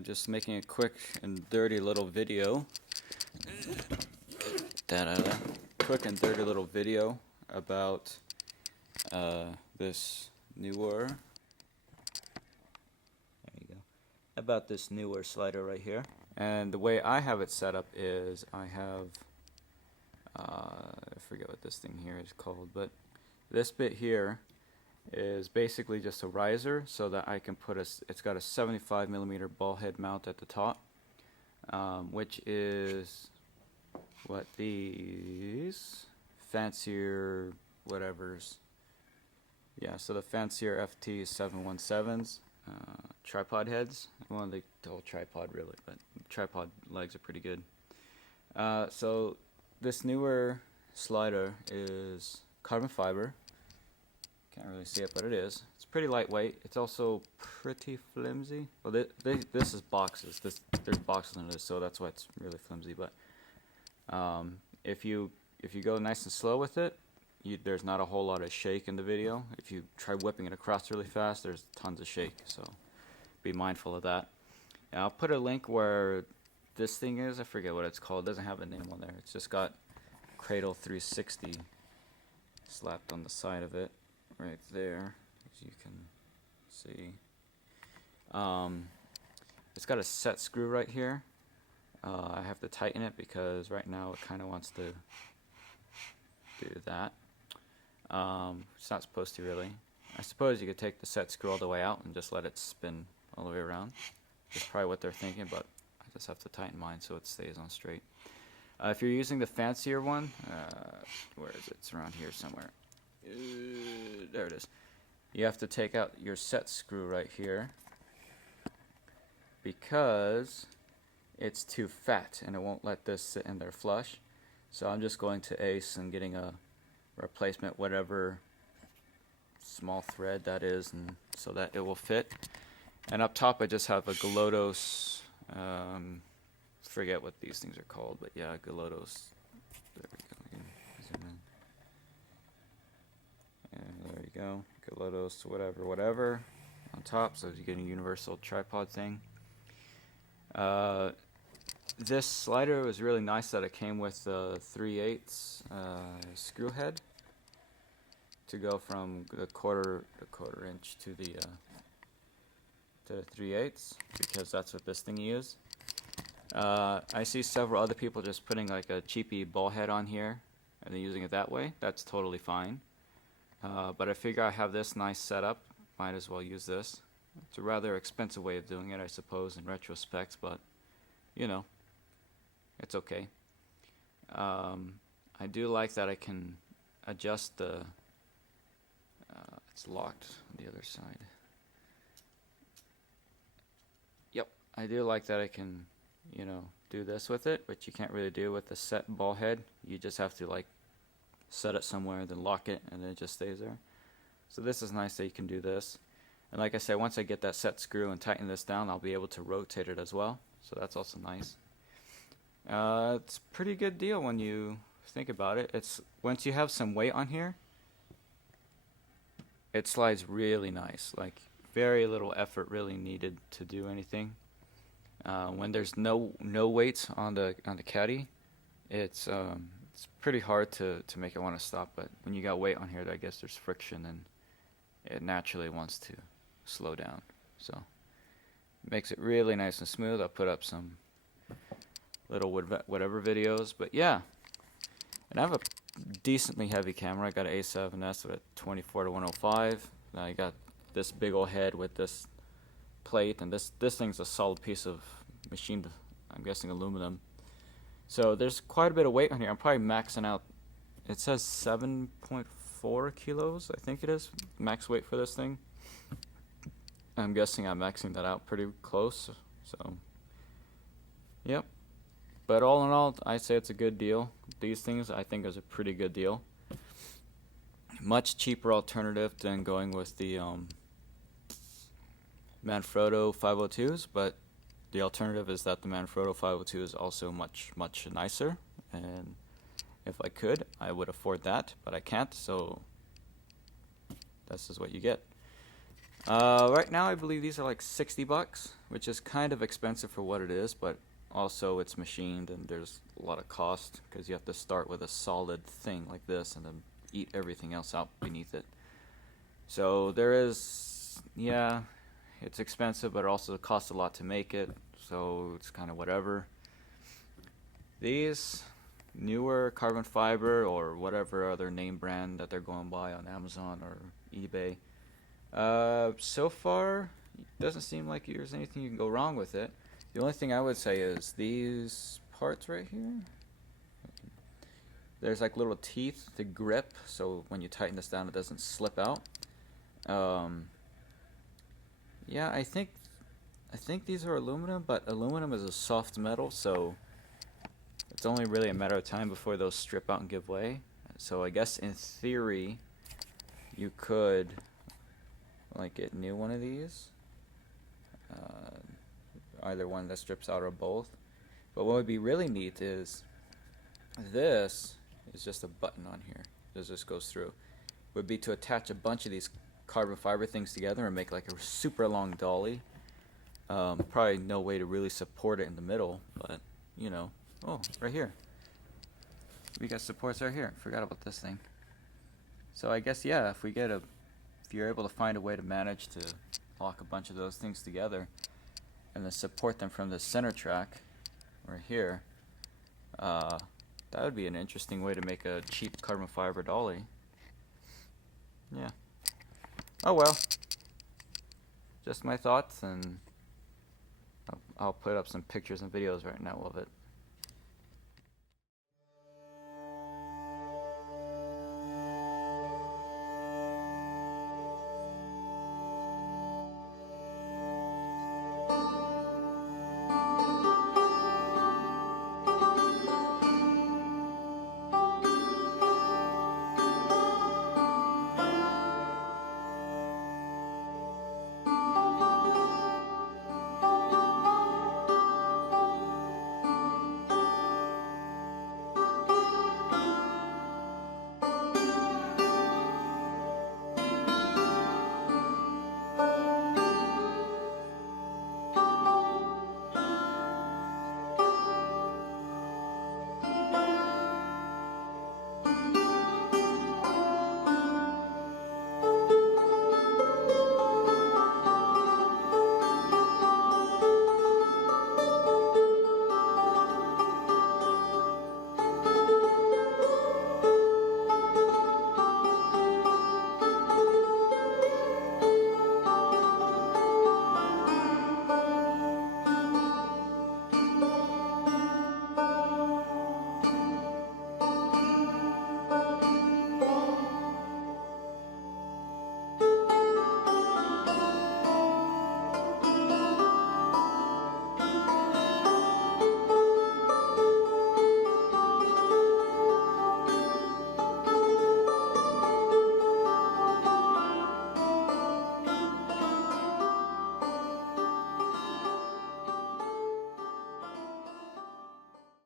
Just making a quick and dirty little video. Quick and dirty little video about this Neewer. There you go. About this Neewer slider right here. And the way I have it set up is I have I forget what this thing here is called, but this bit here is basically just a riser so that I can put it's got a 75mm ball head mount at the top, which is what these fancier whatevers, yeah, so the fancier FT 717s tripod heads. Well, the whole tripod really, but tripod legs are pretty good. So this Neewer slider is carbon fiber. Can't really see it, but it is. It's pretty lightweight. It's also pretty flimsy. Well, this is boxes. There's boxes in this, so that's why it's really flimsy. But if you go nice and slow with it, there's not a whole lot of shake in the video. If you try whipping it across really fast, there's tons of shake. So be mindful of that. And I'll put a link where this thing is. I forget what it's called. It doesn't have a name on there. It's just got Cradle 360 slapped on the side of it. Right there, as you can see. It's got a set screw right here. I have to tighten it because right now it kind of wants to do that. It's not supposed to really. I suppose you could take the set screw all the way out and just let it spin all the way around. That's probably what they're thinking, but I just have to tighten mine so it stays on straight. If you're using the fancier one, where is it? It's around here somewhere. There it is. You have to take out your set screw right here because it's too fat and it won't let this sit in there flush. So I'm just going to Ace and getting a replacement, whatever small thread that is, and so that it will fit. And up top I just have a Galodos, forget what these things are called, but yeah, Galodos. There we go. Zoom in. And there you go, Galodos, whatever on top, so you get a universal tripod thing. This slider was really nice that it came with the 3/8 screw head to go from the quarter inch to the 3/8, because that's what this thing used. I see several other people just putting like a cheapy ball head on here and then using it that way. That's totally fine. But I figure I have this nice setup, might as well use this. It's a rather expensive way of doing it, I suppose, in retrospect, but you know, it's okay. I do like that I can adjust the, it's locked on the other side. Yep, I do like that I can, you know, do this with it, which you can't really do with the set ball head. You just have to like set it somewhere, then lock it, and then it just stays there. So this is nice that you can do this. And like I said, once I get that set screw and tighten this down, I'll be able to rotate it as well. So that's also nice. It's a pretty good deal when you think about it. It's once you have some weight on here, it slides really nice. Like very little effort really needed to do anything. When there's no weight on the caddy, it's pretty hard to make it want to stop, but when you got weight on here, I guess there's friction and it naturally wants to slow down. So it makes it really nice and smooth. I'll put up some little whatever videos, but yeah. And I have a decently heavy camera. I got an A7S at 24-105. Now I got this big old head with this plate, and this thing's a solid piece of machined, I'm guessing, aluminum. So there's quite a bit of weight on here. I'm probably maxing out, it says 7.4 kilos, I think it is, max weight for this thing. I'm guessing I'm maxing that out pretty close, so, yep. But all in all, I'd say it's a good deal. These things, I think, is a pretty good deal. Much cheaper alternative than going with the Manfrotto 502s, but the alternative is that the Manfrotto 502 is also much nicer, and if I could, I would afford that, but I can't, so this is what you get. Right now I believe these are like 60 bucks, which is kind of expensive for what it is, but also it's machined and there's a lot of cost because you have to start with a solid thing like this and then eat everything else out beneath it. So there is, yeah, it's expensive, but it also costs a lot to make it, so it's kind of whatever. These Neewer Carbon Fibre or whatever other name brand that they're going by on Amazon or eBay, so far it doesn't seem like there's anything you can go wrong with it. The only thing I would say is these parts right here. There's like little teeth to grip, so when you tighten this down, it doesn't slip out. Yeah, I think these are aluminum, but aluminum is a soft metal, so it's only really a matter of time before those strip out and give way. So I guess in theory, you could like get new one of these, either one that strips out or both. But what would be really neat is this is just a button on here. This just goes through. Would be to attach a bunch of these carbon fiber things together and make like a super long dolly. Probably no way to really support it in the middle, but you know. Oh, right here. We got supports right here. Forgot about this thing. So I guess yeah, if you're able to find a way to manage to lock a bunch of those things together and then support them from the center track right here, that would be an interesting way to make a cheap carbon fiber dolly. Yeah. Oh well. Just my thoughts, and I'll put up some pictures and videos right now of it.